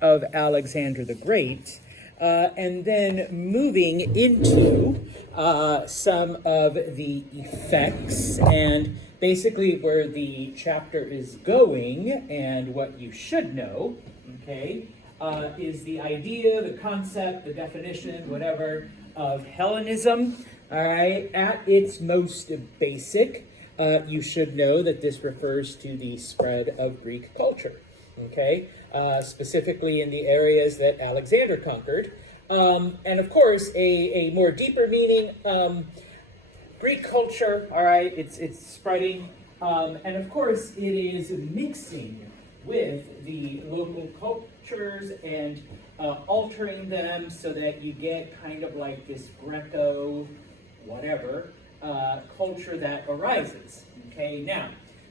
of Alexander the Great, and then moving into some of the effects and basically where the chapter is going and what you should know, okay, is the idea, the concept, the definition, whatever, of Hellenism. All right, at its most basic, you should know that this refers to the spread of Greek culture, okay, specifically in the areas that Alexander conquered. And of course, a more deeper meaning, Greek culture, all right, it's spreading, and of course, it is mixing with the local cultures and altering them so that you get kind of like this Greco whatever culture that arises. Okay, now,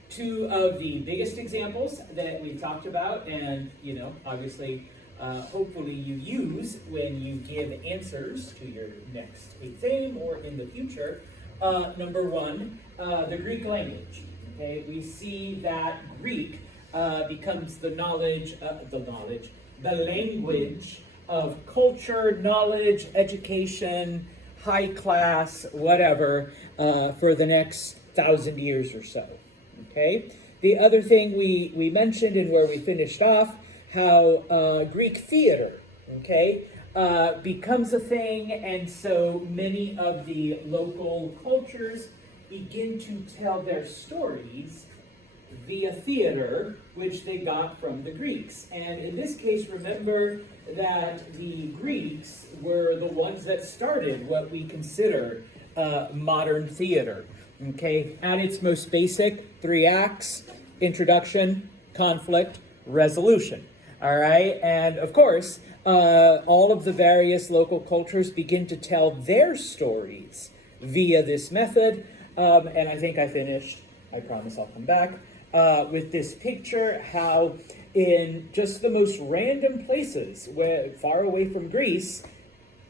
two of the biggest examples that we talked about, and obviously, hopefully you use when you give answers to your next exam or in the future. Number one, the Greek language. Okay, we see that Greek becomes the language of culture, knowledge, education, high class, whatever, for the next 1,000 years or so. Okay. The other thing we mentioned and where we finished off, how Greek theater, okay, becomes a thing, and so many of the local cultures begin to tell their stories via theater, which they got from the Greeks. And in this case, remember that the Greeks were the ones that started what we consider modern theater. Okay, at its most basic, 3 acts: introduction, conflict, resolution. All right, and of course, all of the various local cultures begin to tell their stories via this method. And I think I finished. I promise I'll come back. With this picture, how in just the most random places, far away from Greece,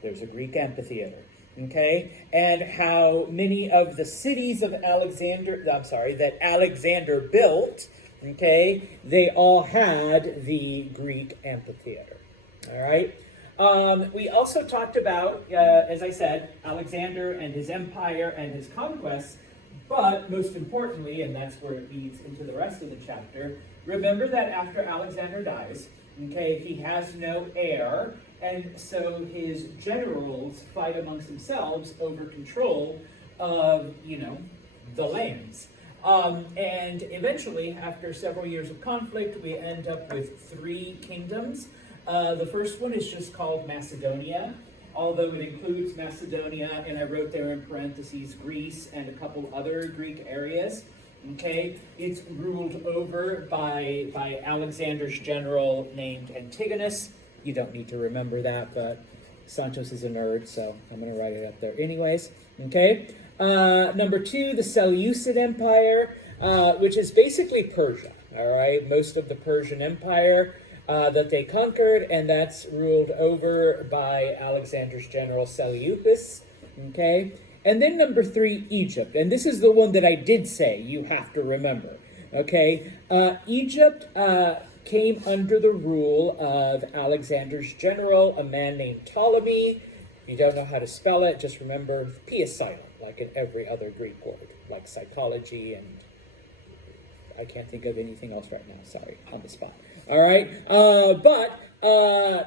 there's a Greek amphitheater, okay? And how many of the cities of that Alexander built, okay, they all had the Greek amphitheater, all right? We also talked about, as I said, Alexander and his empire and his conquests. But most importantly, and that's where it leads into the rest of the chapter, remember that after Alexander dies, okay, he has no heir, and so his generals fight amongst themselves over control of, the lands. And eventually, after several years of conflict, we end up with 3 kingdoms. The first one is just called Macedonia, although it includes Macedonia, and I wrote there in parentheses Greece and a couple other Greek areas. Okay, it's ruled over by Alexander's general named Antigonus. You don't need to remember that, but Santos is a nerd, so I'm going to write it up there anyways. Okay, number 2, the Seleucid Empire, which is basically Persia. All right, most of the Persian Empire that they conquered, and that's ruled over by Alexander's general Seleucus, okay? And then number 3, Egypt, and this is the one that I did say you have to remember, okay? Egypt came under the rule of Alexander's general, a man named Ptolemy. If you don't know how to spell it, just remember P is silent, like in every other Greek word, like psychology, and I can't think of anything else right now, sorry, on the spot. All right, but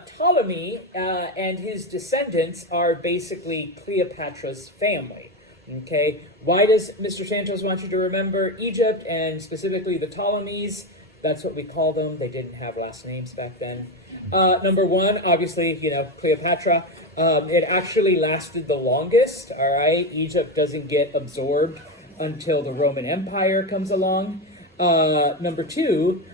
Ptolemy and his descendants are basically Cleopatra's family, okay? Why does Mr. Santos want you to remember Egypt and specifically the Ptolemies? That's what we call them. They didn't have last names back then. Number 1, obviously, Cleopatra. It actually lasted the longest, all right? Egypt doesn't get absorbed until the Roman Empire comes along. Number 2,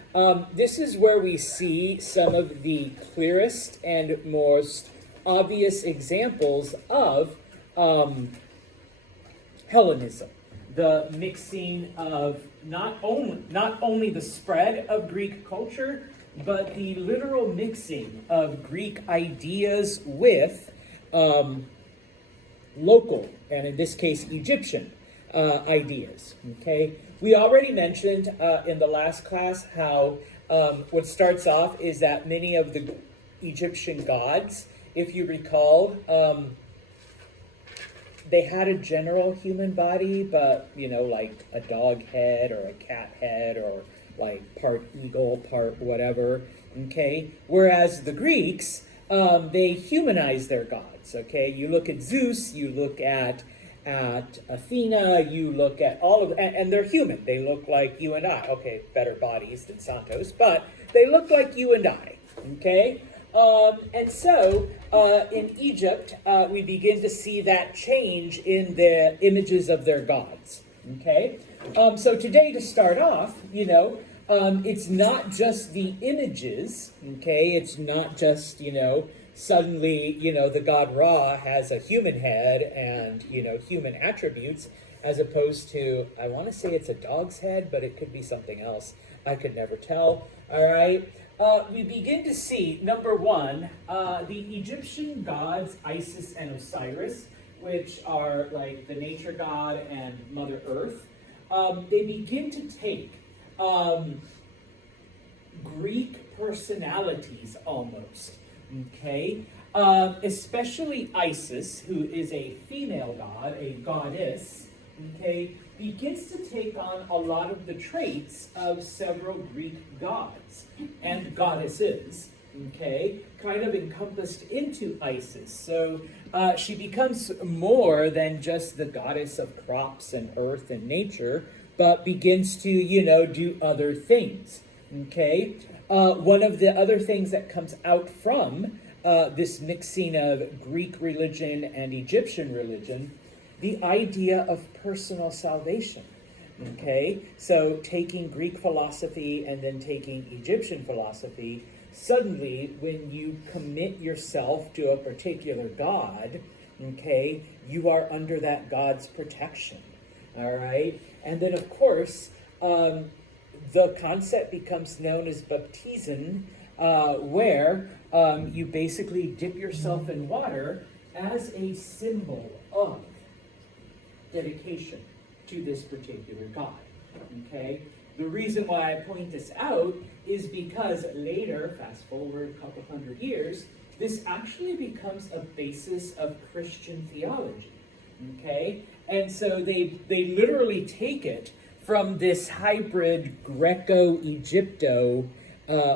this is where we see some of the clearest and most obvious examples of Hellenism, the mixing of not only the spread of Greek culture, but the literal mixing of Greek ideas with local, and in this case, Egyptian ideas, okay? We already mentioned in the last class how what starts off is that many of the Egyptian gods, if you recall, they had a general human body, but, like a dog head or a cat head or like part eagle, part whatever, okay? Whereas the Greeks, they humanize their gods, okay? You look at Zeus, you look at Athena, you look at all of, and they're human. They look like you and I. Okay, better bodies than Santos, but they look like you and I, okay? And so in Egypt, we begin to see that change in the images of their gods, okay? So today, to start off, it's not just the images, okay? It's not just, suddenly, the god Ra has a human head and, human attributes, as opposed to, I want to say it's a dog's head, but it could be something else. I could never tell, all right? We begin to see, number one, the Egyptian gods Isis and Osiris, which are like the nature god and Mother Earth. They begin to take Greek personalities almost, okay? Especially Isis, who is a female god, a goddess, okay, begins to take on a lot of the traits of several Greek gods and goddesses, okay, kind of encompassed into Isis. So she becomes more than just the goddess of crops and earth and nature, but begins to, do other things, okay? One of the other things that comes out from this mixing of Greek religion and Egyptian religion, the idea of personal salvation, okay? So taking Greek philosophy and then taking Egyptian philosophy, suddenly when you commit yourself to a particular god, okay, you are under that god's protection, all right? And then, of course, the concept becomes known as baptizen, where you basically dip yourself in water as a symbol of dedication to this particular god, okay? The reason why I point this out is because later, fast forward a couple hundred years, this actually becomes a basis of Christian theology, okay? And so they literally take it from this hybrid Greco-Egypto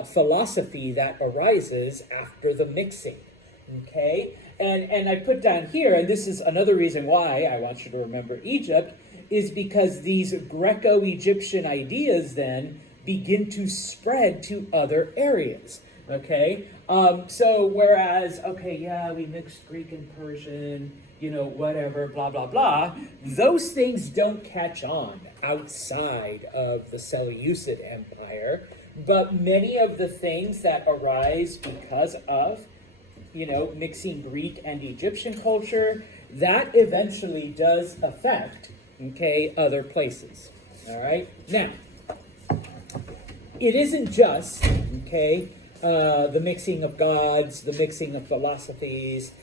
philosophy that arises after the mixing, okay? And I put down here, and this is another reason why I want you to remember Egypt, is because these Greco-Egyptian ideas then begin to spread to other areas, okay? So whereas, okay, yeah, we mixed Greek and Persian, whatever, blah, blah, blah, those things don't catch on outside of the Seleucid Empire, but many of the things that arise because of mixing Greek and Egyptian culture, that eventually does affect, okay, other places, all right? Now, it isn't just, okay, the mixing of gods, the mixing of philosophies,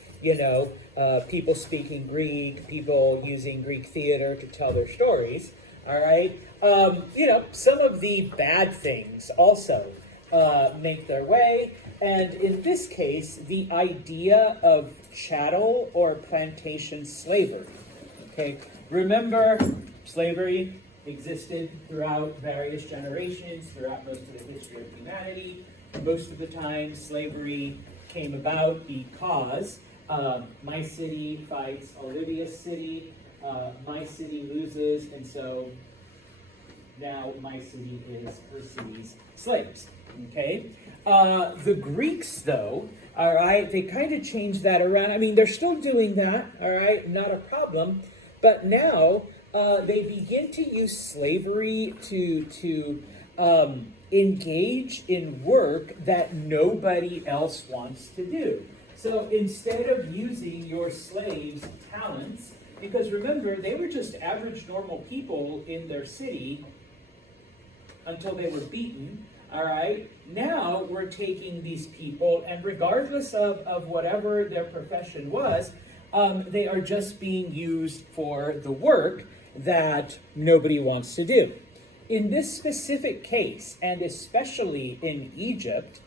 people speaking Greek, people using Greek theater to tell their stories, all right? Some of the bad things also make their way. And in this case, the idea of chattel or plantation slavery. Okay, remember, slavery existed throughout various generations, throughout most of the history of humanity. Most of the time, slavery came about because my city fights Olivia's city, my city loses, and so now my city is her city's slaves. Okay? The Greeks, though, all right, they kind of changed that around. I mean, they're still doing that, all right, not a problem. But now they begin to use slavery to engage in work that nobody else wants to do. So instead of using your slaves' talents, because remember, they were just average normal people in their city until they were beaten. All right, now we're taking these people, and regardless of whatever their profession was, they are just being used for the work that nobody wants to do. in this specific case, and especially in Egypt,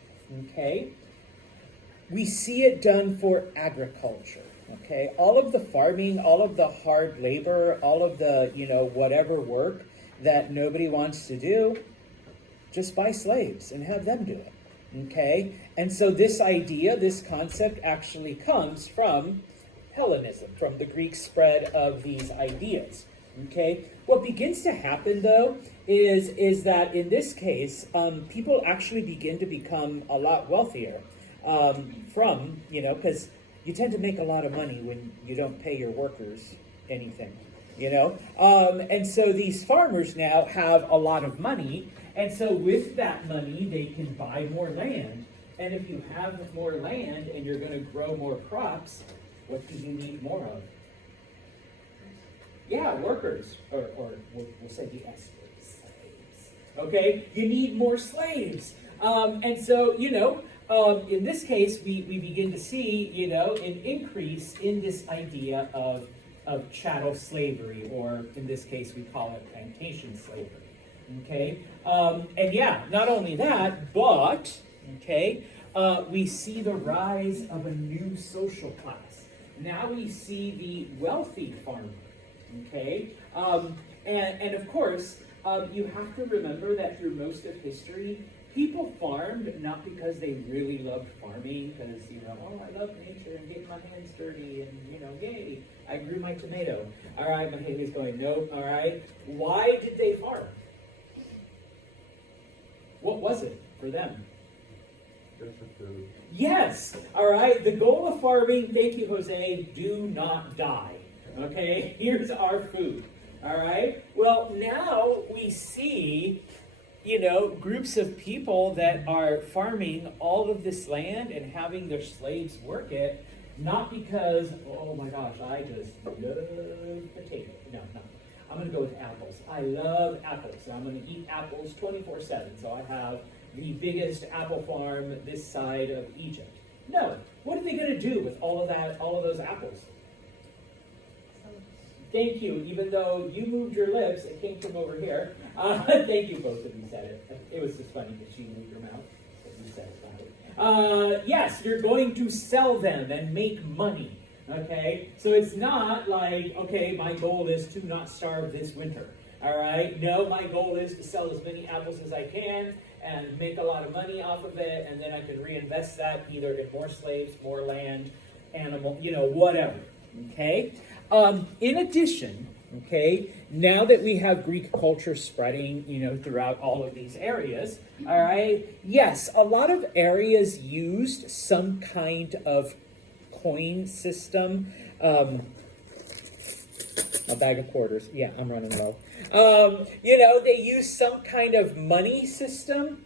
okay, we see it done for agriculture. Okay, all of the farming, all of the hard labor, all of the, whatever work that nobody wants to do, just buy slaves and have them do it. Okay, and so this idea, this concept actually comes from Hellenism, from the Greek spread of these ideas. Okay, what begins to happen though is that in this case, people actually begin to become a lot wealthier from, because you tend to make a lot of money when you don't pay your workers anything, and so these farmers now have a lot of money, and so with that money they can buy more land, and if you have more land and you're going to grow more crops, what do you need more of? Yeah, workers, or we'll say the S word, slaves. Okay, you need more slaves, and so in this case, we begin to see, an increase in this idea of chattel slavery, or in this case, we call it plantation slavery. Okay, and yeah, not only that, but we see the rise of a new social class. Now we see the wealthy farmer. Okay, and of course, you have to remember that through most of history, people farmed not because they really loved farming, because, I love nature and getting my hands dirty and, yay, I grew my tomato. All right, my Haley's going, nope, all right. Why did they farm? What was it for them? Yes, all right, the goal of farming, thank you, Jose, do not die. Okay, here's our food. All right, well, now we see groups of people that are farming all of this land and having their slaves work it, not because, oh my gosh, I just love potatoes. No. I'm going to go with apples. I love apples. I'm going to eat apples 24/7. So I have the biggest apple farm this side of Egypt. No. What are they going to do with all of those apples? Thank you. Even though you moved your lips, it came from over here. Thank you, both of you said it. It was just funny that she moved her mouth. But you said it about it. Yes, you're going to sell them and make money. Okay? So it's not like, okay, my goal is to not starve this winter. All right? No, my goal is to sell as many apples as I can and make a lot of money off of it, and then I can reinvest that either in more slaves, more land, animal, whatever. Okay? In addition, now that we have Greek culture spreading, throughout all of these areas, all right, yes, a lot of areas used some kind of coin system. A bag of quarters. Yeah, I'm running low. They use some kind of money system,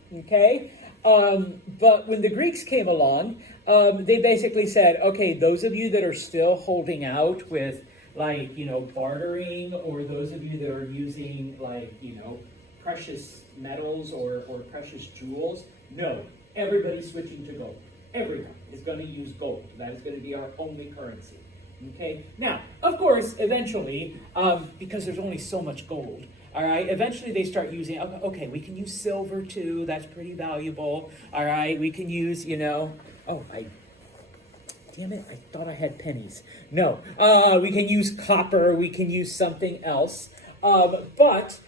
but when the Greeks came along, they basically said, okay, those of you that are still holding out with bartering, or those of you that are using precious metals or precious jewels, no, everybody's switching to gold. Everyone is going to use gold. That is going to be our only currency. Okay. Now, of course, eventually, because there's only so much gold, all right, eventually they start using, okay, we can use silver too. That's pretty valuable. All right, we can use, damn it, I thought I had pennies. No, we can use copper, we can use something else. But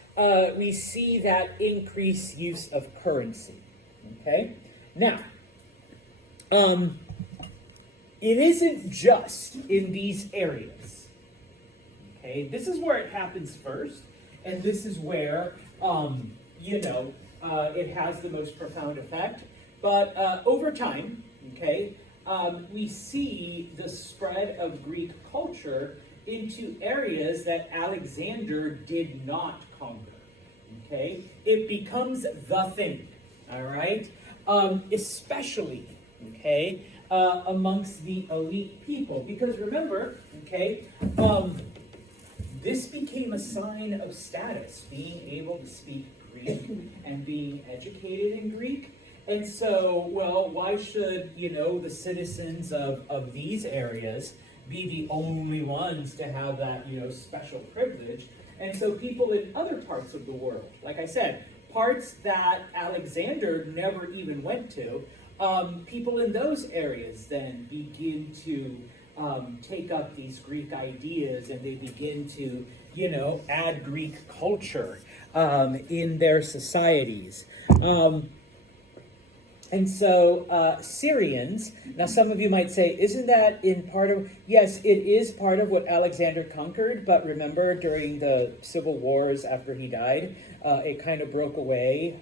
we see that increased use of currency. Okay? Now, it isn't just in these areas. Okay? This is where it happens first, and this is where, it has the most profound effect. But over time, we see the spread of Greek culture into areas that Alexander did not conquer. Okay? It becomes the thing. All right? Especially, amongst the elite people. Because remember, this became a sign of status, being able to speak Greek and being educated in Greek. And so, well, why should, the citizens of these areas be the only ones to have that, special privilege? And so people in other parts of the world, like I said, parts that Alexander never even went to, people in those areas then begin to take up these Greek ideas, and they begin to, add Greek culture in their societies. And so Syrians, now some of you might say, isn't that in part of, yes, it is part of what Alexander conquered, but remember during the civil wars after he died, it kind of broke away.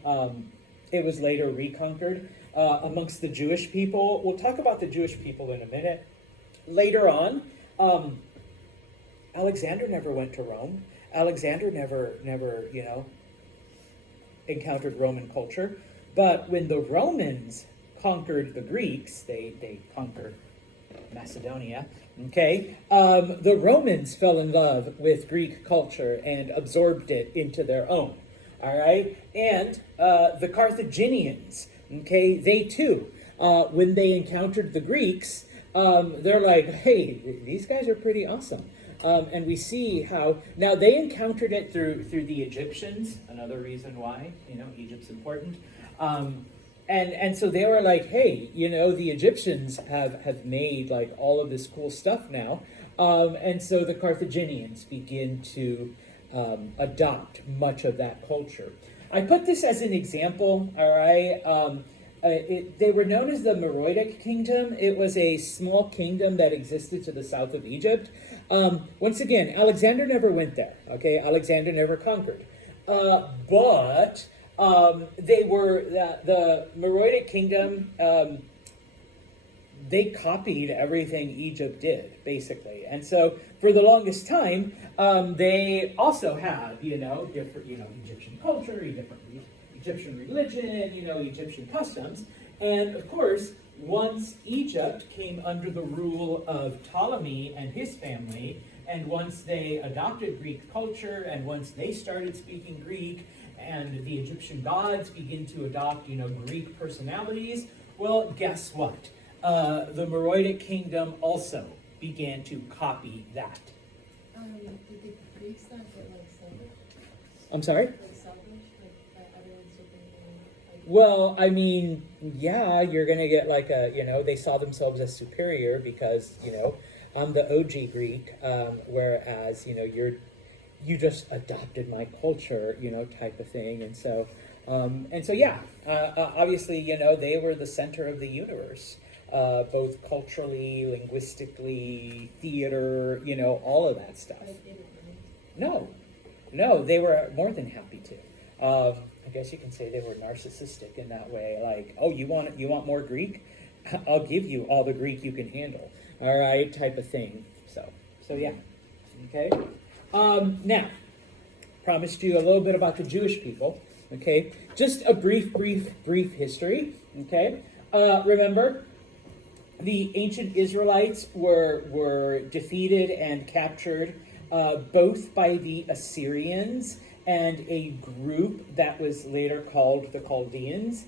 It was later reconquered amongst the Jewish people. We'll talk about the Jewish people in a minute. Later on, Alexander never went to Rome. Alexander never, encountered Roman culture. But when the Romans conquered the Greeks, they conquered Macedonia, okay? The Romans fell in love with Greek culture and absorbed it into their own, all right? And the Carthaginians, okay, they too, when they encountered the Greeks, they're like, hey, these guys are pretty awesome. And we see how, now they encountered it through the Egyptians, another reason why, Egypt's important. And so they were like, hey, the Egyptians have made like all of this cool stuff now. And so the Carthaginians begin to adopt much of that culture. I put this as an example, all right? They were known as the Meroitic Kingdom. It was a small kingdom that existed to the south of Egypt. Once again, Alexander never went there, okay? Alexander never conquered. But they were, the Meroitic Kingdom, they copied everything Egypt did, basically. And so for the longest time, they also had, different, Egyptian culture, different Egyptian religion, Egyptian customs. And of course, once Egypt came under the rule of Ptolemy and his family, and once they adopted Greek culture, and once they started speaking Greek, and the Egyptian gods begin to adopt, Greek personalities, well, guess what? The Meroitic Kingdom also began to copy that. Did the Greeks not get selfish? I'm sorry? Selfish? Everyone's super, Well, I mean, yeah, you're going to get they saw themselves as superior because, I'm the OG Greek, whereas, you just adopted my culture, type of thing. And so, yeah, obviously, they were the center of the universe, both culturally, linguistically, theater, all of that stuff. No, they were more than happy to. I guess you can say they were narcissistic in that way. Like, oh, you want more Greek? I'll give you all the Greek you can handle. All right, type of thing. So yeah, okay. Now, promised you a little bit about the Jewish people. Okay, just a brief history. Okay, remember, the ancient Israelites were defeated and captured both by the Assyrians and a group that was later called the Chaldeans.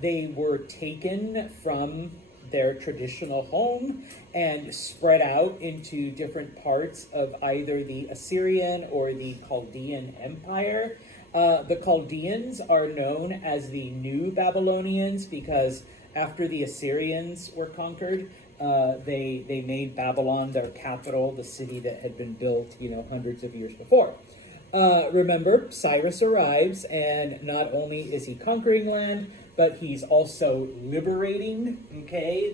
They were taken from their traditional home and spread out into different parts of either the Assyrian or the Chaldean Empire. The Chaldeans are known as the New Babylonians because after the Assyrians were conquered, they made Babylon their capital, the city that had been built, hundreds of years before. Remember, Cyrus arrives, and not only is he conquering land, but he's also liberating,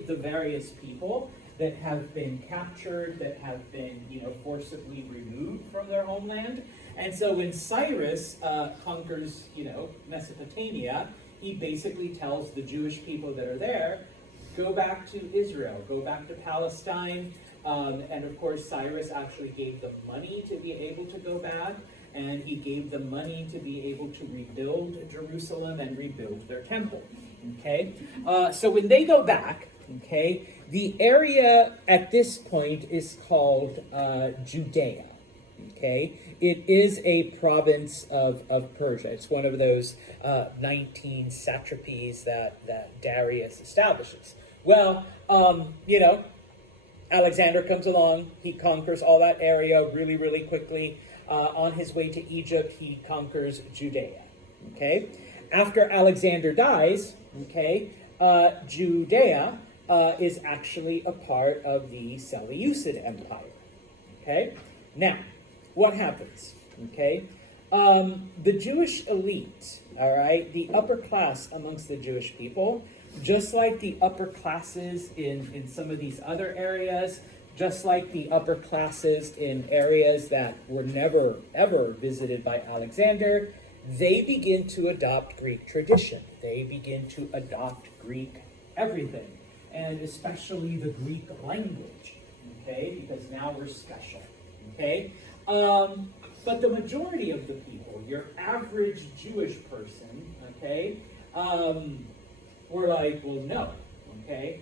the various people that have been captured, that have been, forcibly removed from their homeland. And so when Cyrus conquers, Mesopotamia, he basically tells the Jewish people that are there, go back to Israel, go back to Palestine. And of course, Cyrus actually gave them money to be able to go back. And he gave them money to be able to rebuild Jerusalem and rebuild their temple, okay? So when they go back, okay, the area at this point is called Judea, okay? It is a province of Persia. It's one of those 19 satrapies that Darius establishes. Well, Alexander comes along. He conquers all that area really, really quickly. On his way to Egypt, he conquers Judea. Okay, after Alexander dies, okay, Judea is actually a part of the Seleucid Empire. Okay, now what happens? Okay, the Jewish elite, all right, the upper class amongst the Jewish people, just like the upper classes in some of these other areas, just like the upper classes in areas that were never, ever visited by Alexander, they begin to adopt Greek tradition. They begin to adopt Greek everything, and especially the Greek language, okay, because now we're special, okay? But the majority of the people, your average Jewish person, okay, we're like, well, no, okay?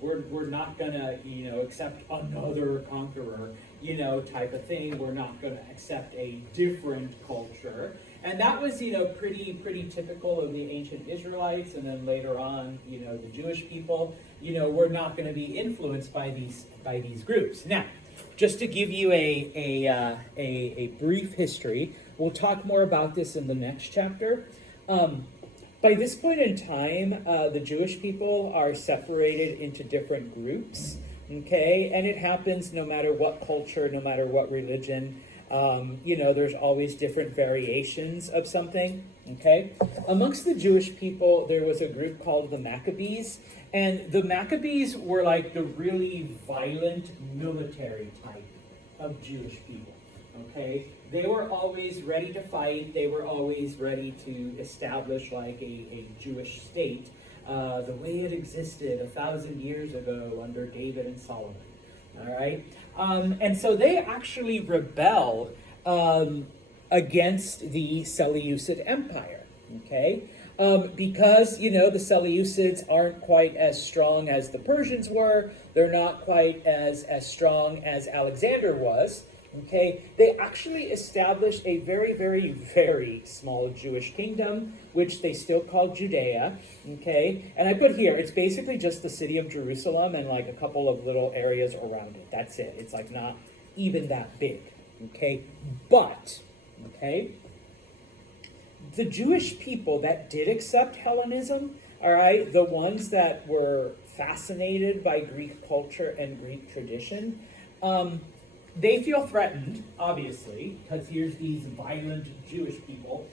We're not gonna, accept another conqueror, type of thing. We're not gonna accept a different culture. And that was, pretty typical of the ancient Israelites, and then later on, the Jewish people. We're not gonna be influenced by these groups. Now, just to give you a brief history, we'll talk more about this in the next chapter. By this point in time, the Jewish people are separated into different groups, okay? And it happens no matter what culture, no matter what religion. There's always different variations of something, okay? Amongst the Jewish people, there was a group called the Maccabees, and the Maccabees were like the really violent military type of Jewish people, okay? They were always ready to fight. They were always ready to establish like a Jewish state the way it existed 1,000 years ago under David and Solomon. All right? And so they actually rebel against the Seleucid Empire, okay? Because, the Seleucids aren't quite as strong as the Persians were. They're not quite as strong as Alexander was. Okay, they actually established a very, very, very small Jewish kingdom, which they still called Judea. Okay, and I put here, it's basically just the city of Jerusalem and like a couple of little areas around it. That's it. It's like not even that big. Okay, but, okay, the Jewish people that did accept Hellenism, all right, the ones that were fascinated by Greek culture and Greek tradition, they feel threatened, obviously, because here's these violent Jewish people,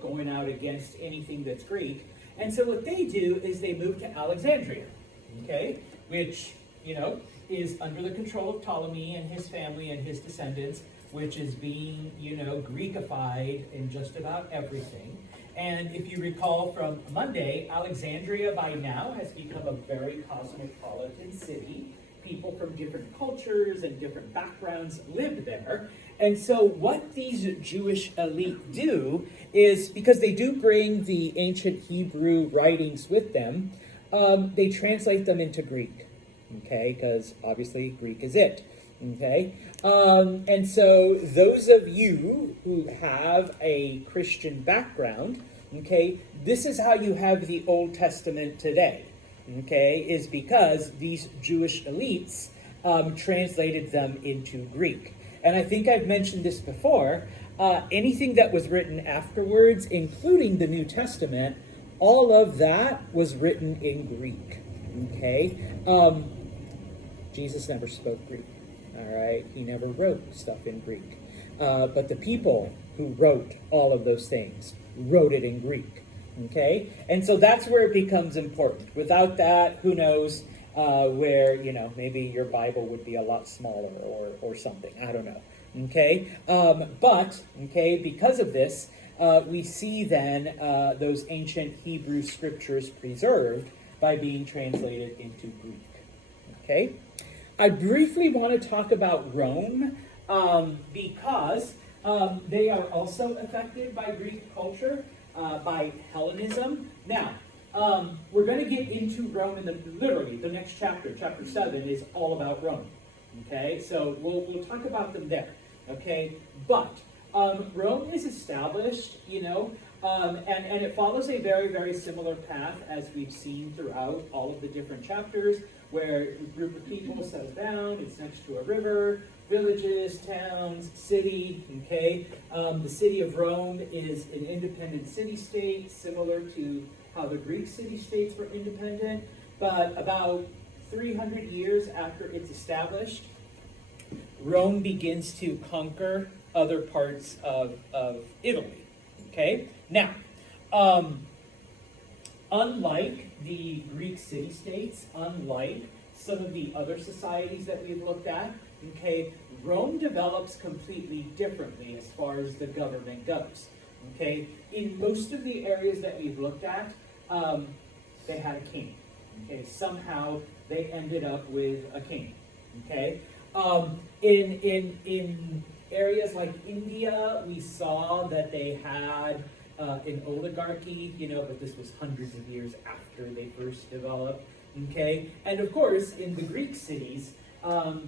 going out against anything that's Greek. And so what they do is they move to Alexandria, okay, which, is under the control of Ptolemy and his family and his descendants, which is being, Greekified in just about everything. And if you recall from Monday, Alexandria by now has become a very cosmopolitan city. People from different cultures and different backgrounds lived there. And so what these Jewish elite do is, because they do bring the ancient Hebrew writings with them, they translate them into Greek, okay? Because obviously Greek is it, okay? And so those of you who have a Christian background, okay, this is how you have the Old Testament today. Okay, is because these Jewish elites translated them into Greek. And I think I've mentioned this before, anything that was written afterwards, including the New Testament, all of that was written in Greek, okay? Jesus never spoke Greek, all right? He never wrote stuff in Greek. But the people who wrote all of those things wrote it in Greek. Okay, and so that's where it becomes important. Without that, who knows where, maybe your Bible would be a lot smaller or something. I don't know. Okay, but, because of this, we see then those ancient Hebrew scriptures preserved by being translated into Greek. Okay, I briefly want to talk about Rome because they are also affected by Greek culture. By Hellenism. Now, we're going to get into Rome in literally the next chapter. Chapter 7 is all about Rome. Okay, so we'll talk about them there. Okay, but Rome is established, And it follows a very, very similar path as we've seen throughout all of the different chapters, where a group of people settle down, it's next to a river, villages, towns, city, okay? The city of Rome is an independent city-state, similar to how the Greek city-states were independent, but about 300 years after it's established, Rome begins to conquer other parts of Italy, okay? Now, unlike the Greek city-states, unlike some of the other societies that we've looked at, okay, Rome develops completely differently as far as the government goes, okay? In most of the areas that we've looked at, they had a king, okay? Somehow they ended up with a king, okay? In areas like India, we saw that they had an oligarchy, but this was hundreds of years after they first developed, okay? And of course, in the Greek cities,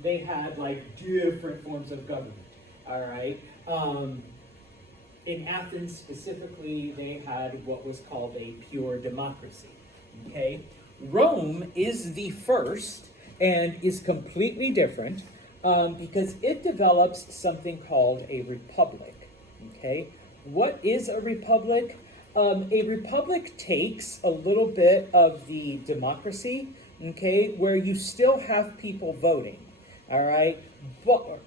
they had like different forms of government, all right? In Athens specifically, they had what was called a pure democracy, okay? Rome is the first and is completely different because it develops something called a republic, okay? What is a republic? A republic takes a little bit of the democracy, okay, where you still have people voting, all right? But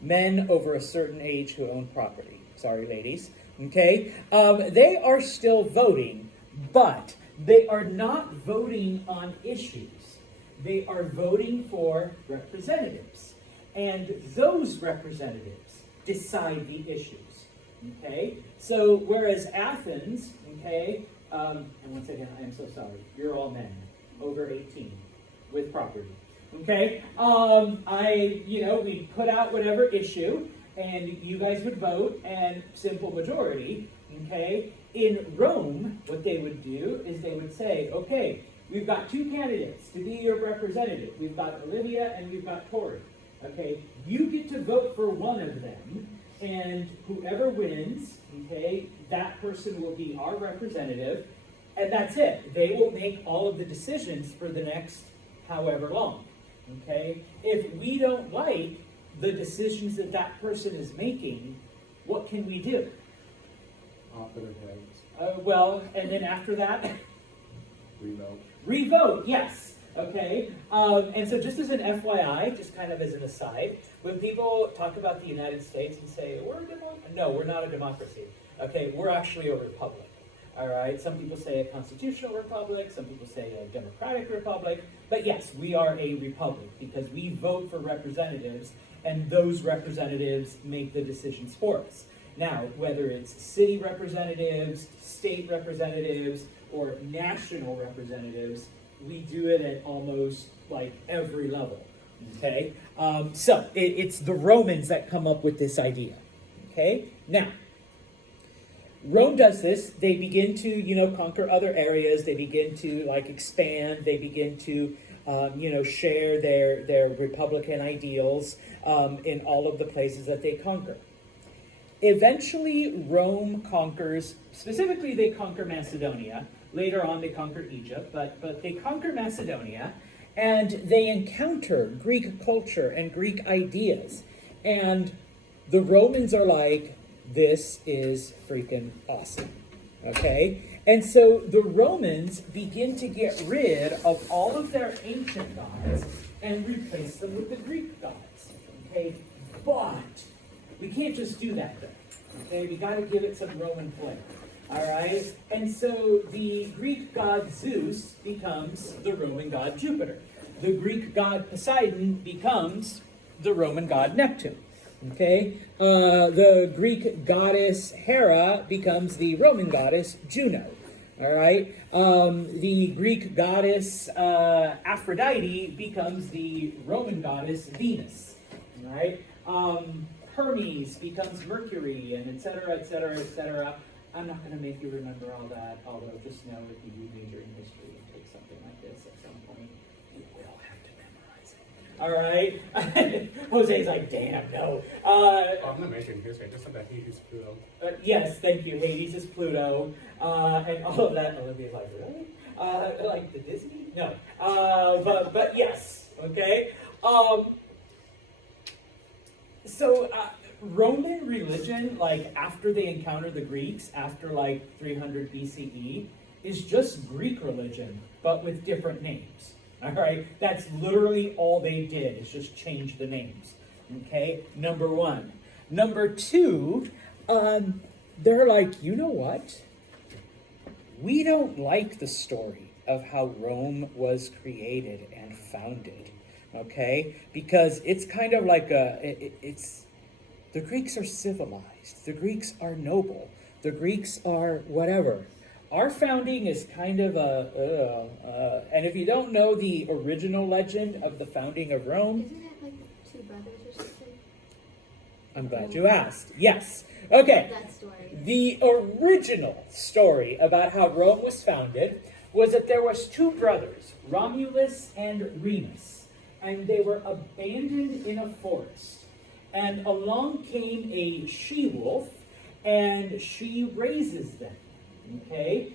men over a certain age who own property, sorry ladies, okay? They are still voting, but they are not voting on issues. They are voting for representatives. And those representatives decide the issues, okay? So whereas Athens, okay, and once again, I am so sorry, you're all men, over 18, with property, okay? We put out whatever issue, and you guys would vote, and simple majority, okay? In Rome, what they would do is they would say, okay, we've got two candidates to be your representative. We've got Olivia and we've got Tori, okay? You get to vote for one of them, and whoever wins, okay, that person will be our representative, and that's it. They will make all of the decisions for the next however long, okay? If we don't like the decisions that that person is making, what can we do? Off of their heads. Well, and then after that? Revote. Revote, yes. Okay. And so just as an FYI, just kind of as an aside, when people talk about the United States and say, we're a democracy, no, we're not a democracy. Okay, we're actually a republic. All right, some people say a constitutional republic, some people say a democratic republic, but yes, we are a republic because we vote for representatives and those representatives make the decisions for us. Now, whether it's city representatives, state representatives, or national representatives, we do it at almost like every level, okay? So it's the Romans that come up with this idea, okay? Now, Rome does this. They begin to, conquer other areas. They begin to expand. They begin to, share their republican ideals in all of the places that they conquer. Eventually, Rome conquers, specifically they conquer Macedonia. Later on, they conquer Egypt, but they conquer Macedonia, and they encounter Greek culture and Greek ideas. And the Romans are like, this is freaking awesome, okay? And so the Romans begin to get rid of all of their ancient gods and replace them with the Greek gods, okay? But we can't just do that, though, okay? We got to give it some Roman flair, all right? And so the Greek god Zeus becomes the Roman god Jupiter. The Greek god Poseidon becomes the Roman god Neptune. Okay, the Greek goddess Hera becomes the Roman goddess Juno. All right, the Greek goddess Aphrodite becomes the Roman goddess Venus. All right, Hermes becomes Mercury, and et cetera, et cetera, et cetera. I'm not going to make you remember all that, although just know if you do major in history and take something like this at some point, you will have to memorize it. All right. Jose's like, damn, no. I'm not making history. I just said that he is Pluto. Yes, thank you. Hades is Pluto, and all of that. Olivia's like, really? Like the Disney? No. But yes. Okay. So Roman religion, like after they encounter the Greeks, after like 300 BCE, is just Greek religion, but with different names. All right, that's literally all they did, is just change the names. Okay, number one. Number two, they're like, you know what? We don't like the story of how Rome was created and founded. Okay, because it's kind of like it's the Greeks are civilized. The Greeks are noble. The Greeks are whatever. Our founding is kind of and if you don't know the original legend of the founding of Rome, Isn't it like the two brothers or something? I'm glad you asked. Yes. Okay. That story. The original story about how Rome was founded was that there was two brothers, Romulus and Remus, and they were abandoned in a forest. And along came a she-wolf, and she raises them. Okay,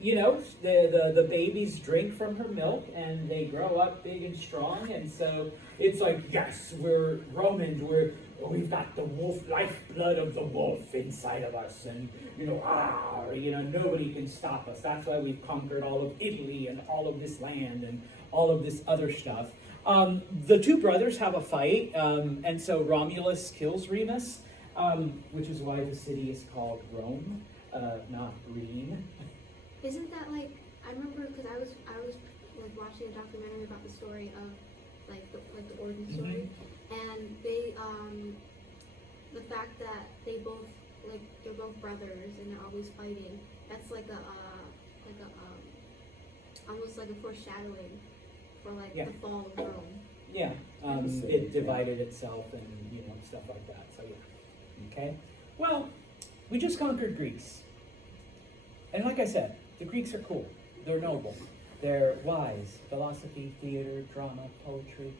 you know, the babies drink from her milk and they grow up big and strong, and so it's like, yes, we're Romans, we've got the wolf lifeblood of the wolf inside of us, and you know, nobody can stop us. That's why we've conquered all of Italy and all of this land and all of this other stuff. The two brothers have a fight, and so Romulus kills Remus, which is why the city is called Rome. Not green. Isn't that like, I remember because I was like watching a documentary about the story of like the origin story, and they the fact that they're both brothers and they're always fighting. That's like a almost like a foreshadowing for like Yeah. the fall of Rome. Yeah, it divided itself and, you know, stuff like that. So yeah, okay. Well, we just conquered Greece. And like I said, the Greeks are cool. They're noble. They're wise. Philosophy, theater, drama, poetry.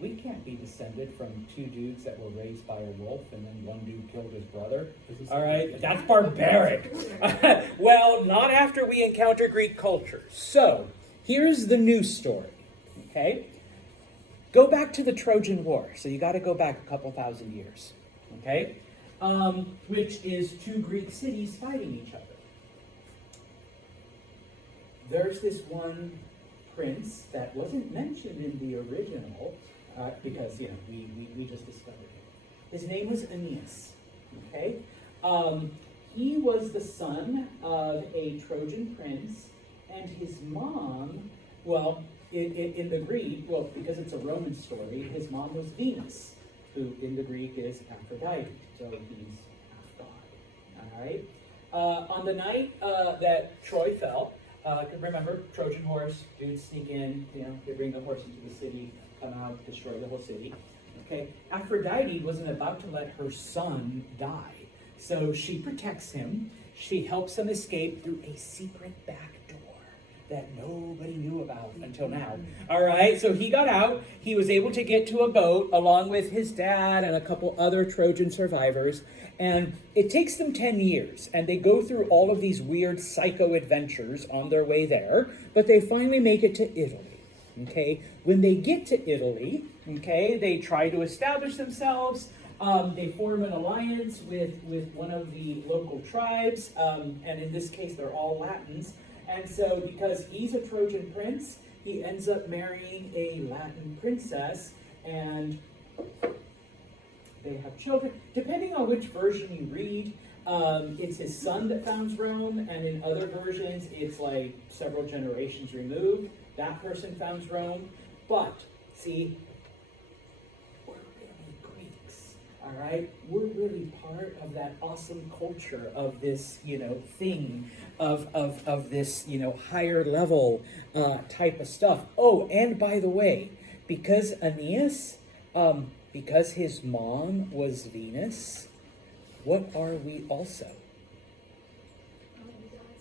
We can't be descended from two dudes that were raised by a wolf and then one dude killed his brother. All right, that's barbaric. Well, not after we encounter Greek culture. So, here's the new story, okay? Go back to the Trojan War. So you got to go back a couple thousand years, okay? Which is two Greek cities fighting each other. There's this one prince that wasn't mentioned in the original, because, you know, we just discovered it. His name was Aeneas, okay? He was the son of a Trojan prince, and his mom, well, in the Greek, well, because it's a Roman story, his mom was Venus, who in the Greek is Aphrodite, so he's half god, all right? On the night that Troy fell, remember, Trojan horse, dudes sneak in, you know, they bring the horse into the city, come out, destroy the whole city, okay? Aphrodite wasn't about to let her son die, so she protects him, she helps him escape through a secret back door that nobody knew about until now. All right, so he got out. He was able to get to a boat along with his dad and a couple other Trojan survivors. And it takes them 10 years. And they go through all of these weird psycho adventures on their way there. But they finally make it to Italy. Okay, when they get to Italy, okay, they try to establish themselves. They form an alliance with one of the local tribes. And in this case, they're all Latins. And so, because he's a Trojan prince, he ends up marrying a Latin princess, and they have children. Depending on which version you read, it's his son that founds Rome, and in other versions, it's like several generations removed. That person founds Rome. But, see, we're really Greeks, all right? We're really part of that awesome culture of this, you know, thing, of this, you know, higher level type of stuff. Oh, and by the way, because Aeneas, because his mom was Venus, what are we also?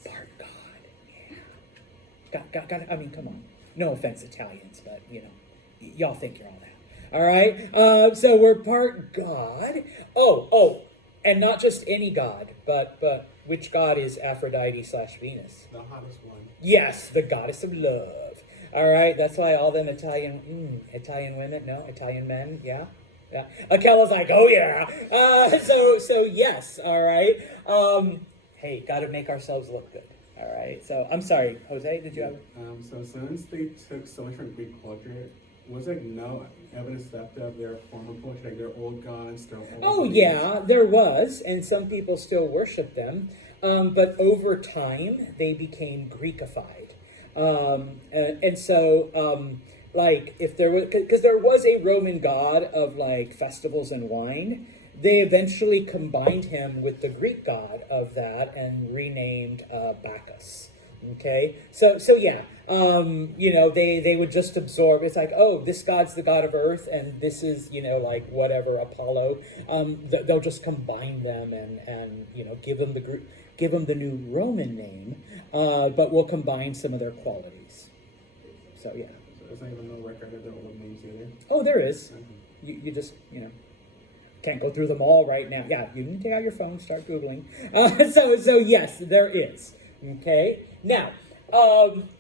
Part God. Yeah. Got, I mean, come on. No offense, Italians, but, you know, Y'all think you're all that. All right. So we're part God. Oh, and not just any God, but which God is Aphrodite/Venus? The hottest one. Yes, the goddess of love. All right. That's why all them Italian women, no, Italian men, yeah. Yeah. Akella's like, oh yeah. So yes. All right. Hey, got to make ourselves look good. All right. So I'm sorry, Jose. Did you have? So since they took so much from Greek culture, was there no evidence left of their former culture, like their old gods, their old Oh beliefs? yeah, there was, and some people still worship them. But over time, they became Greekified, and so like if there was, because there was a Roman god of like festivals and wine, they eventually combined him with the Greek god of that and renamed Bacchus. Okay, so yeah, they would just absorb. It's like, oh, this god's the god of earth, and this is like whatever Apollo. They'll just combine them and give them the new Roman name, but we'll combine some of their qualities. So yeah. So there's not even no record of their old names either. Oh, there is. Okay. You just can't go through them all right now. Yeah, you can take out your phone, start Googling. So yes, there is. Okay. Now,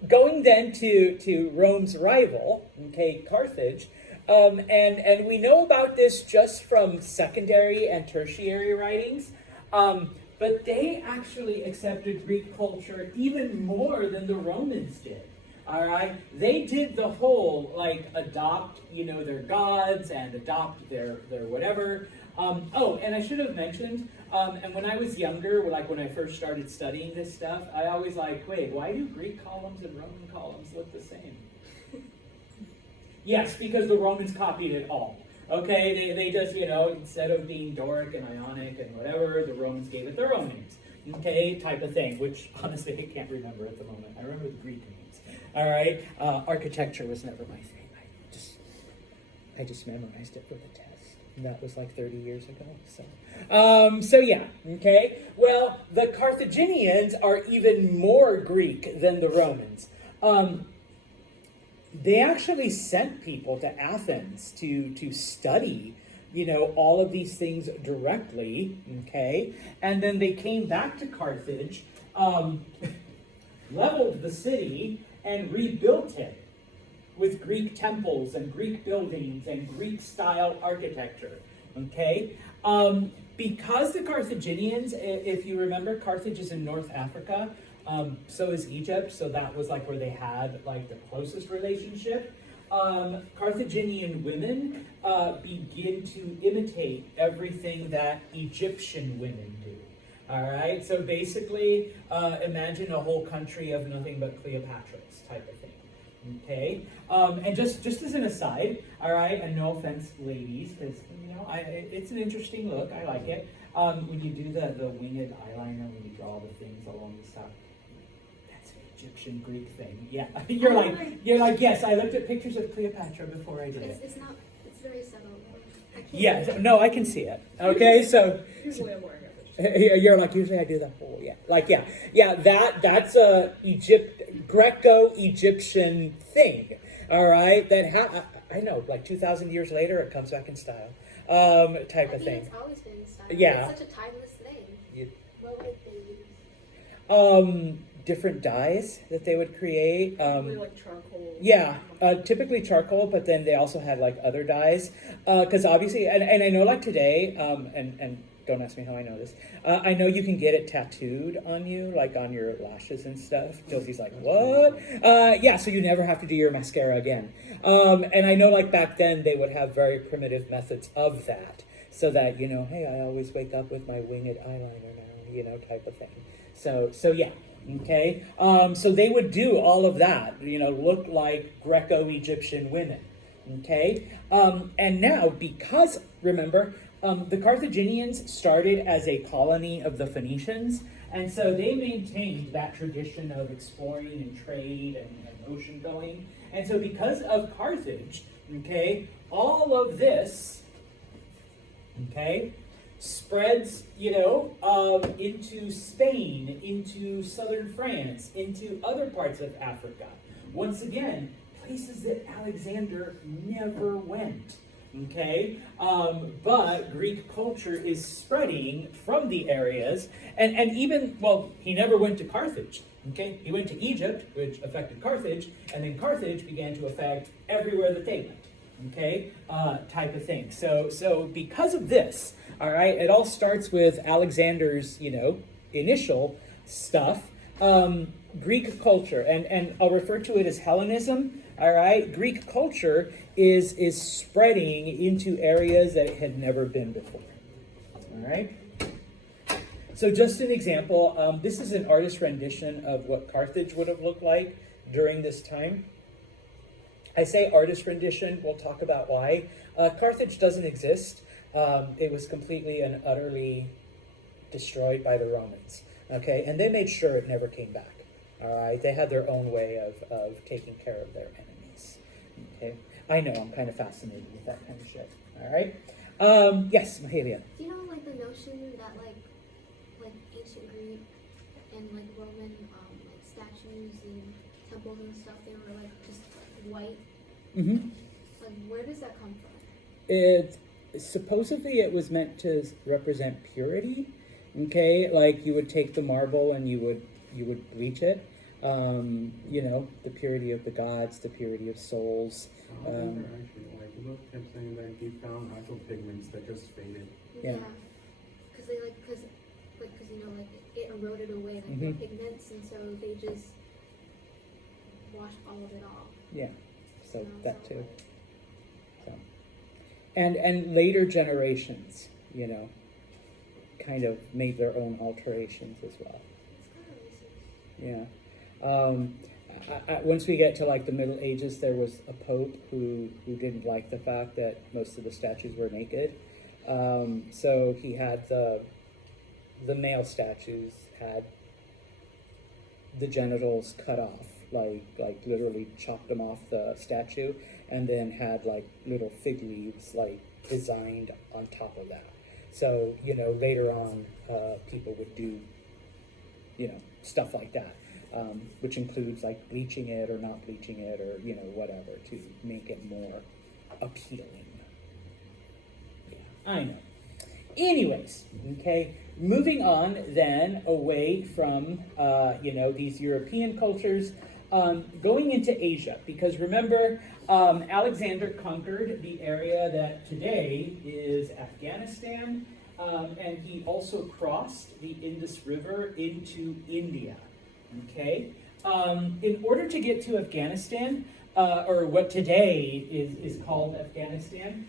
going then to Rome's rival, okay, Carthage, and we know about this just from secondary and tertiary writings, but they actually accepted Greek culture even more than the Romans did. All right, they did the whole like adopt, their gods and adopt their whatever. And I should have mentioned, and when I was younger, like when I first started studying this stuff, I always like, wait, why do Greek columns and Roman columns look the same? Yes, because the Romans copied it all. Okay, they just, instead of being Doric and Ionic and whatever, the Romans gave it their own names. Okay, type of thing, which honestly I can't remember at the moment. I remember the Greek names. All right, architecture was never my thing. I just memorized it for the test. And that was like 30 years ago. So yeah, okay. Well, the Carthaginians are even more Greek than the Romans. They actually sent people to Athens to study, all of these things directly, okay? And then they came back to Carthage, leveled the city, and rebuilt it with Greek temples and Greek buildings and Greek-style architecture, okay? Because the Carthaginians, if you remember, Carthage is in North Africa, so is Egypt, so that was like where they had like the closest relationship. Carthaginian women begin to imitate everything that Egyptian women do. All right, so basically, imagine a whole country of nothing but Cleopatras type of thing. Okay, and just as an aside, all right, and no offense, ladies, because it's an interesting look. I like it. When you do the winged eyeliner, when you draw the things along the side, that's an Egyptian Greek thing. Yeah, you're like yes. I looked at pictures of Cleopatra before I did it. It's not. It's very subtle. Yeah, no, I can see it. Okay, so. Usually I'm wearing it. You're like, usually I do the whole, that's a Greco-Egyptian thing, all right, I know, like 2,000 years later, it comes back in style, type of thing. It's always been in style. Yeah. It's such a timeless thing. What would they use? Different dyes that they would create. Probably like charcoal. Yeah, typically charcoal, but then they also had like other dyes, because obviously, and I know like today, and don't ask me how I know this. I know you can get it tattooed on you, like on your lashes and stuff. Josie's like, what? Yeah, so you never have to do your mascara again. And I know like back then they would have very primitive methods of that. So that, hey, I always wake up with my winged eyeliner now, type of thing. So yeah, okay. So they would do all of that, look like Greco-Egyptian women, okay? And now, because, remember, the Carthaginians started as a colony of the Phoenicians, and so they maintained that tradition of exploring and trade and ocean going. And so because of Carthage, okay, all of this, okay, spreads, into Spain, into southern France, into other parts of Africa. Once again, places that Alexander never went. Okay, but Greek culture is spreading from the areas, and even, well, he never went to Carthage. Okay, he went to Egypt, which affected Carthage, and then Carthage began to affect everywhere that they went. Okay, type of thing. So because of this, all right, it all starts with Alexander's, initial stuff. Greek culture, and I'll refer to it as Hellenism. All right, Greek culture is spreading into areas that it had never been before. All right. So just an example, this is an artist rendition of what Carthage would have looked like during this time. I say artist rendition, we'll talk about why. Carthage doesn't exist. It was completely and utterly destroyed by the Romans. Okay, and they made sure it never came back. All right, they had their own way of taking care of their enemies. Okay, I know, I'm kind of fascinated with that kind of shit. All right, yes, Mahalia. Do you know, like, the notion that, like ancient Greek and, like, Roman, like, statues and temples and stuff, they were, like, just white? Mm-hmm. Like, where does that come from? Supposedly it was meant to represent purity. Okay, like you would take the marble and you would bleach it. The purity of the gods, the purity of souls. Actually, like, look, kept saying that he found actual pigments that just faded. Yeah. Because it eroded away, like, the pigments, and so they just washed all of it off. Yeah, so No, that it's too. not So, and later generations, kind of made their own alterations as well. It's kind of racist. Yeah. Once we get to like the Middle Ages, there was a pope who didn't like the fact that most of the statues were naked. So he had the male statues had the genitals cut off, like literally chopped them off the statue, and then had like little fig leaves like designed on top of that. So, later on, people would do, stuff like that, which includes like bleaching it or not bleaching it or, whatever to make it more appealing. Yeah, I know. Anyways, okay, moving on then away from, these European cultures, going into Asia, because remember, Alexander conquered the area that today is Afghanistan, and he also crossed the Indus River into India, okay? In order to get to Afghanistan, or what today is called Afghanistan,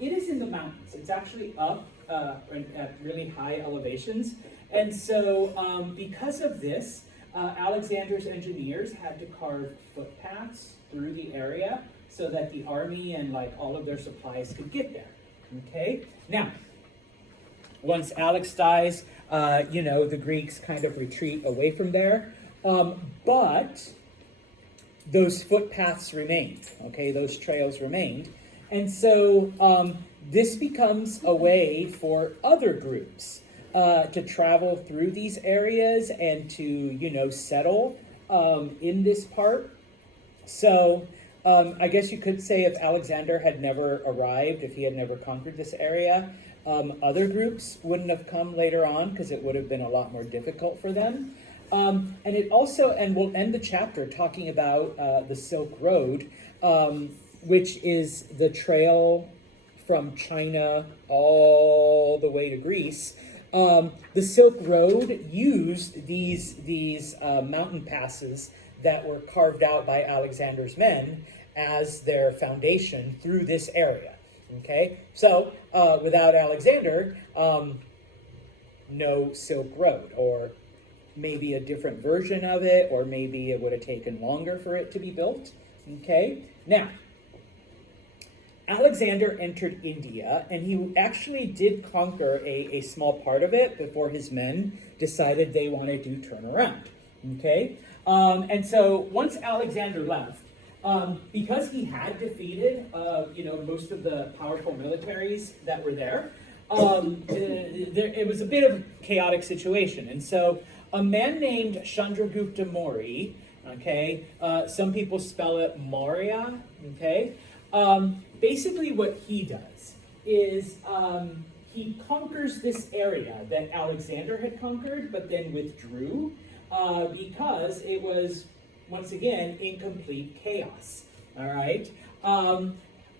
it is in the mountains. It's actually up at really high elevations. And so because of this, Alexander's engineers had to carve footpaths through the area so that the army and like all of their supplies could get there. Okay? Now, once Alex dies, the Greeks kind of retreat away from there. But those footpaths remained, okay? Those trails remained. And so this becomes a way for other groups to travel through these areas and to, settle in this part. So I guess you could say if Alexander had never arrived, if he had never conquered this area, other groups wouldn't have come later on because it would have been a lot more difficult for them. And we'll end the chapter talking about the Silk Road, which is the trail from China all the way to Greece. The Silk Road used these mountain passes that were carved out by Alexander's men as their foundation through this area. Okay, so without Alexander, no Silk Road, or maybe a different version of it, or maybe it would have taken longer for it to be built. Okay, now, Alexander entered India, and he actually did conquer a small part of it before his men decided they wanted to turn around. Okay, and so once Alexander left, because he had defeated, most of the powerful militaries that were there, it was a bit of a chaotic situation. And so a man named Chandragupta Maurya, Okay, some people spell it Maria. Okay, basically what he does is he conquers this area that Alexander had conquered, but then withdrew because it was once again incomplete chaos. All right.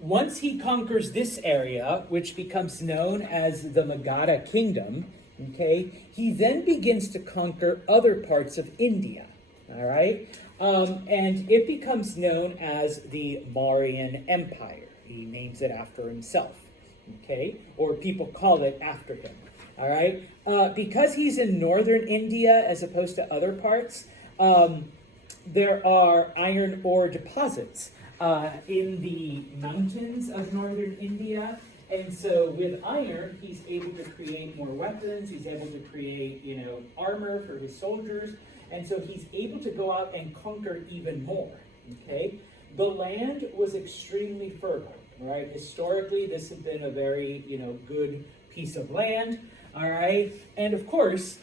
Once he conquers this area, which becomes known as the Magadha Kingdom, okay, he then begins to conquer other parts of India, all right? And it becomes known as the Mauryan Empire. He names it after himself, okay? Or people call it after him, all right? Because he's in northern India as opposed to other parts, there are iron ore deposits in the mountains of northern India. And so with iron, he's able to create more weapons. He's able to create, armor for his soldiers. And so he's able to go out and conquer even more, okay? The land was extremely fertile, right? Historically, this had been a very, good piece of land, all right? And of course,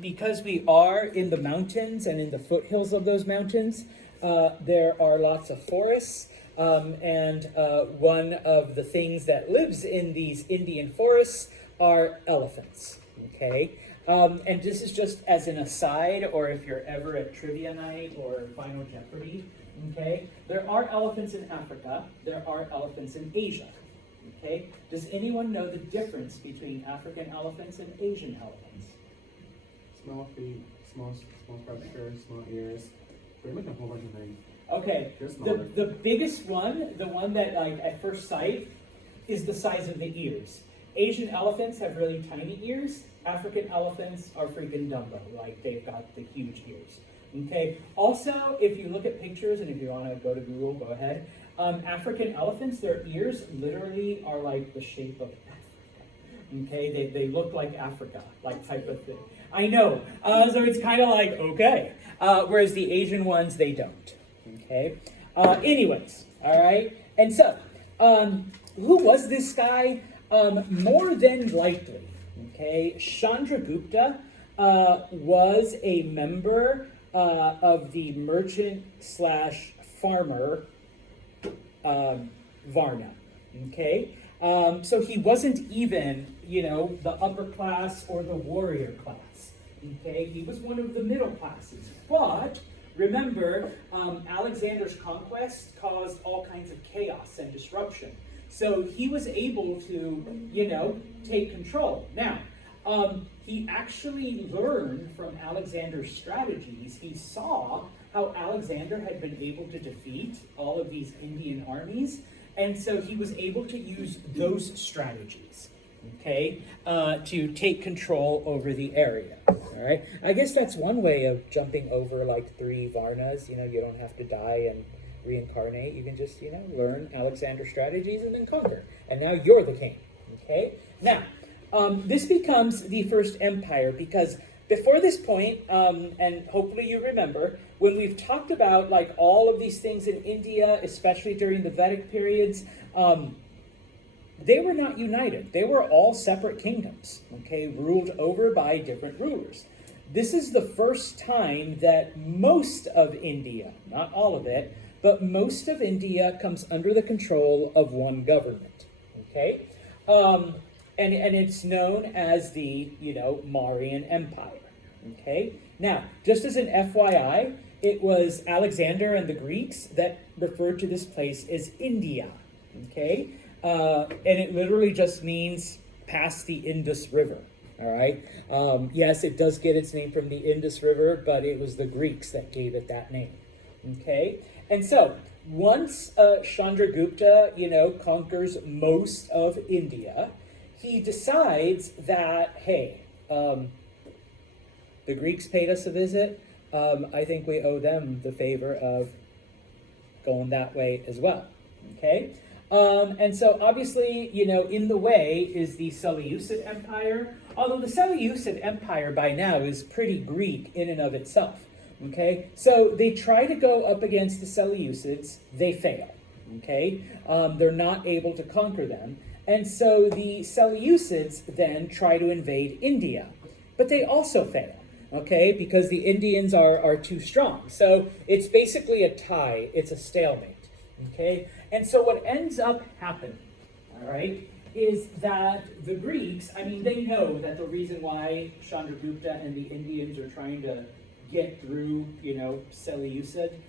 because we are in the mountains and in the foothills of those mountains, there are lots of forests, and one of the things that lives in these Indian forests are elephants, okay? And this is just as an aside, or if you're ever at trivia night or Final Jeopardy, okay? There are elephants in Africa, there are elephants in Asia, okay? Does anyone know the difference between African elephants and Asian elephants? Small feet, small structure, small ears. Pretty much a whole bunch of things. Okay, They're smaller. the biggest one, the one that at first sight, is the size of the ears. Asian elephants have really tiny ears. African elephants are freaking Dumbo, they've got the huge ears. Okay, also, if you look at pictures, and if you want to go to Google, go ahead. African elephants, their ears literally are like the shape of Africa. Okay, they look like Africa, type of thing. I know, so it's kind of like, okay. Whereas the Asian ones, they don't. Okay. Anyways, all right. And so, who was this guy? More than likely, okay, Chandragupta was a member of the merchant/farmer Varna. Okay. So he wasn't even, the upper class or the warrior class. Okay. He was one of the middle classes, but remember, Alexander's conquest caused all kinds of chaos and disruption. So he was able to, take control. Now, he actually learned from Alexander's strategies. He saw how Alexander had been able to defeat all of these Indian armies. And so he was able to use those strategies, okay, to take control over the area. All right. I guess that's one way of jumping over 3 Varnas. You don't have to die and reincarnate. You can just, learn Alexander's strategies and then conquer. And now you're the king. Okay. Now, this becomes the first empire because before this point, and hopefully you remember, when we've talked about all of these things in India, especially during the Vedic periods, they were not united. They were all separate kingdoms, okay, ruled over by different rulers. This is the first time that most of India, not all of it, but most of India comes under the control of one government, okay? And it's known as the, Mauryan Empire, okay? Now, just as an FYI, it was Alexander and the Greeks that referred to this place as India, okay? And it literally just means past the Indus River, all right? Yes, it does get its name from the Indus River, but it was the Greeks that gave it that name, okay? And so, once Chandragupta, conquers most of India, he decides that, hey, the Greeks paid us a visit. I think we owe them the favor of going that way as well, okay? And so obviously, in the way is the Seleucid Empire, although the Seleucid Empire by now is pretty Greek in and of itself, okay? So they try to go up against the Seleucids, they fail, okay? They're not able to conquer them. And so the Seleucids then try to invade India, but they also fail. okay, because the Indians are too strong. So it's basically a tie, it's a stalemate, okay? And so what ends up happening, all right, is that the Greeks, I mean, they know that the reason why Chandragupta and the Indians are trying to get through, Seleucid,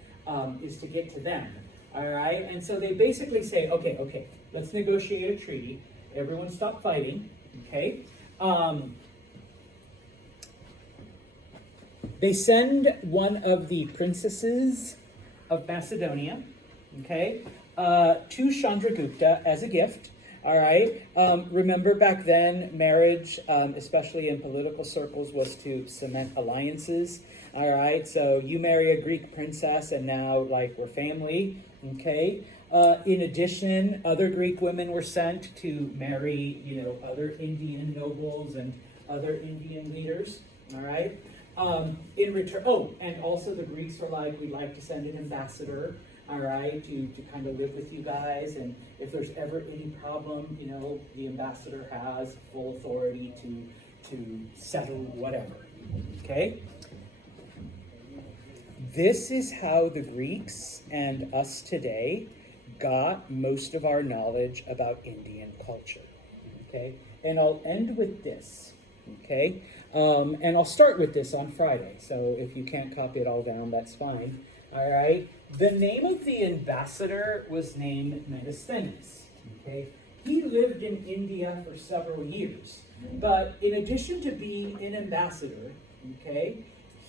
is to get to them, all right? And so they basically say, okay, let's negotiate a treaty. Everyone stop fighting, okay? They send one of the princesses of Macedonia, okay, to Chandragupta as a gift. All right. Remember back then, marriage, especially in political circles, was to cement alliances. All right. So you marry a Greek princess, and now, like, we're family. Okay. In addition, other Greek women were sent to marry, other Indian nobles and other Indian leaders. All right. In return, and also the Greeks are like, we'd like to send an ambassador, all right, to kind of live with you guys, and if there's ever any problem, the ambassador has full authority to settle whatever, okay? This is how the Greeks and us today got most of our knowledge about Indian culture, okay? And I'll end with this, okay? And I'll start with this on Friday, so if you can't copy it all down, that's fine. All right. The name of the ambassador was named Megasthenes. Okay. He lived in India for several years, but in addition to being an ambassador, okay,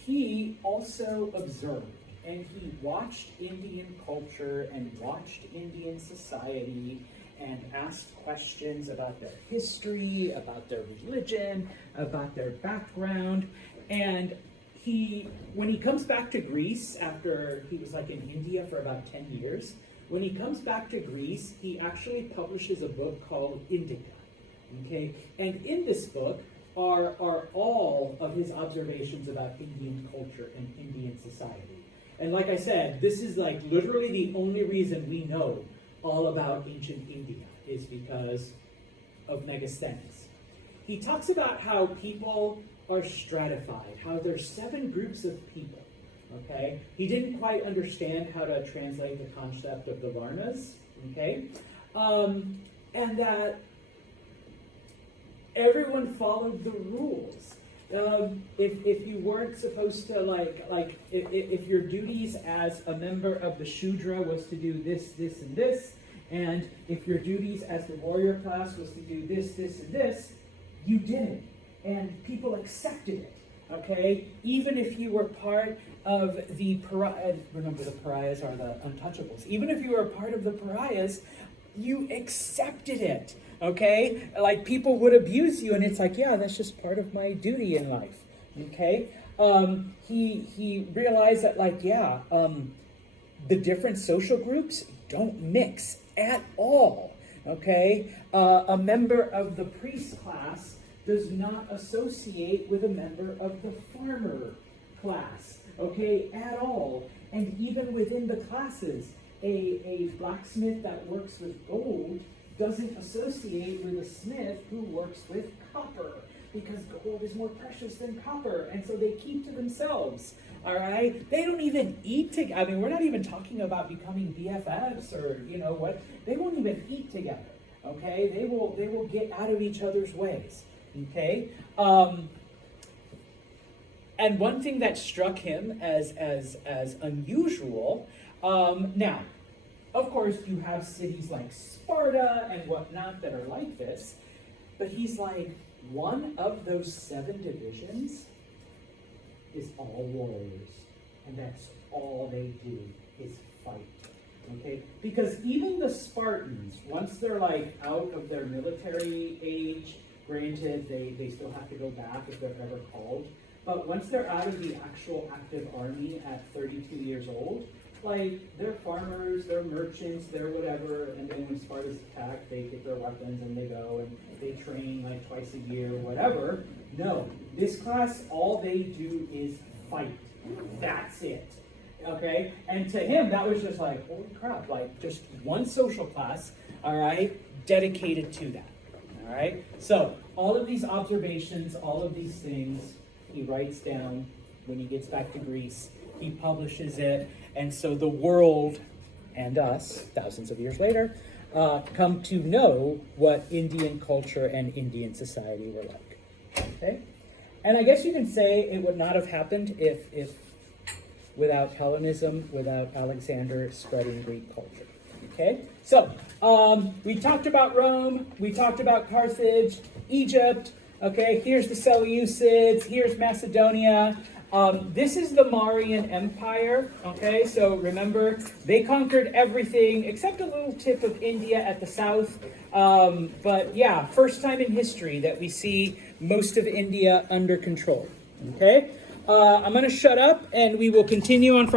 he also observed and he watched Indian culture and watched Indian society and asked questions about their history, about their religion, about their background. And when he comes back to Greece after he was like in India for about 10 years, when he comes back to Greece, he actually publishes a book called Indica. Okay? And in this book are all of his observations about Indian culture and Indian society. And like I said, this is like literally the only reason we know all about ancient India is because of Megasthenes. He talks about how people are stratified, how there's 7 groups of people, okay? He didn't quite understand how to translate the concept of the Varnas, okay? And that everyone followed the rules. If you weren't supposed to if your duties as a member of the Shudra was to do this, this, and this, and if your duties as the warrior class was to do this, this, and this, you did it. And people accepted it, okay? Even if you were part of the pariahs, remember the pariahs are the untouchables. Even if you were part of the pariahs, you accepted it, okay? Like, people would abuse you, and it's like, yeah, that's just part of my duty in life, okay? He realized that, the different social groups don't mix at all, okay? A member of the priest class does not associate with a member of the farmer class, okay, at all. And even within the classes, a blacksmith that works with gold doesn't associate with a smith who works with copper, because gold is more precious than copper, and so they keep to themselves, all right? They don't even eat together. I mean, we're not even talking about becoming BFFs or, what. They won't even eat together, okay? They will get out of each other's ways. Okay, and one thing that struck him as unusual. Now, of course, you have cities like Sparta and whatnot that are like this, but he's like, one of those 7 divisions is all warriors, and that's all they do is fight. Okay, because even the Spartans, once they're like out of their military age. Granted, they still have to go back if they're ever called, but once they're out of the actual active army at 32 years old, they're farmers, they're merchants, they're whatever, and then when Sparta's attacked, they get their weapons and they go and they train twice a year, whatever. No, this class, all they do is fight. That's it. Okay? And to him, that was just like, holy crap, just one social class, all right, dedicated to that. All right, so all of these observations, all of these things, he writes down when he gets back to Greece, he publishes it, and so the world and us, thousands of years later, come to know what Indian culture and Indian society were like. Okay? And I guess you can say it would not have happened if without Hellenism, without Alexander spreading Greek culture. Okay? So, we talked about Rome, we talked about Carthage, Egypt, okay? Here's the Seleucids, here's Macedonia. This is the Mauryan Empire, okay? So remember, they conquered everything except a little tip of India at the south. But yeah, first time in history that we see most of India under control, okay? I'm going to shut up and we will continue on Friday.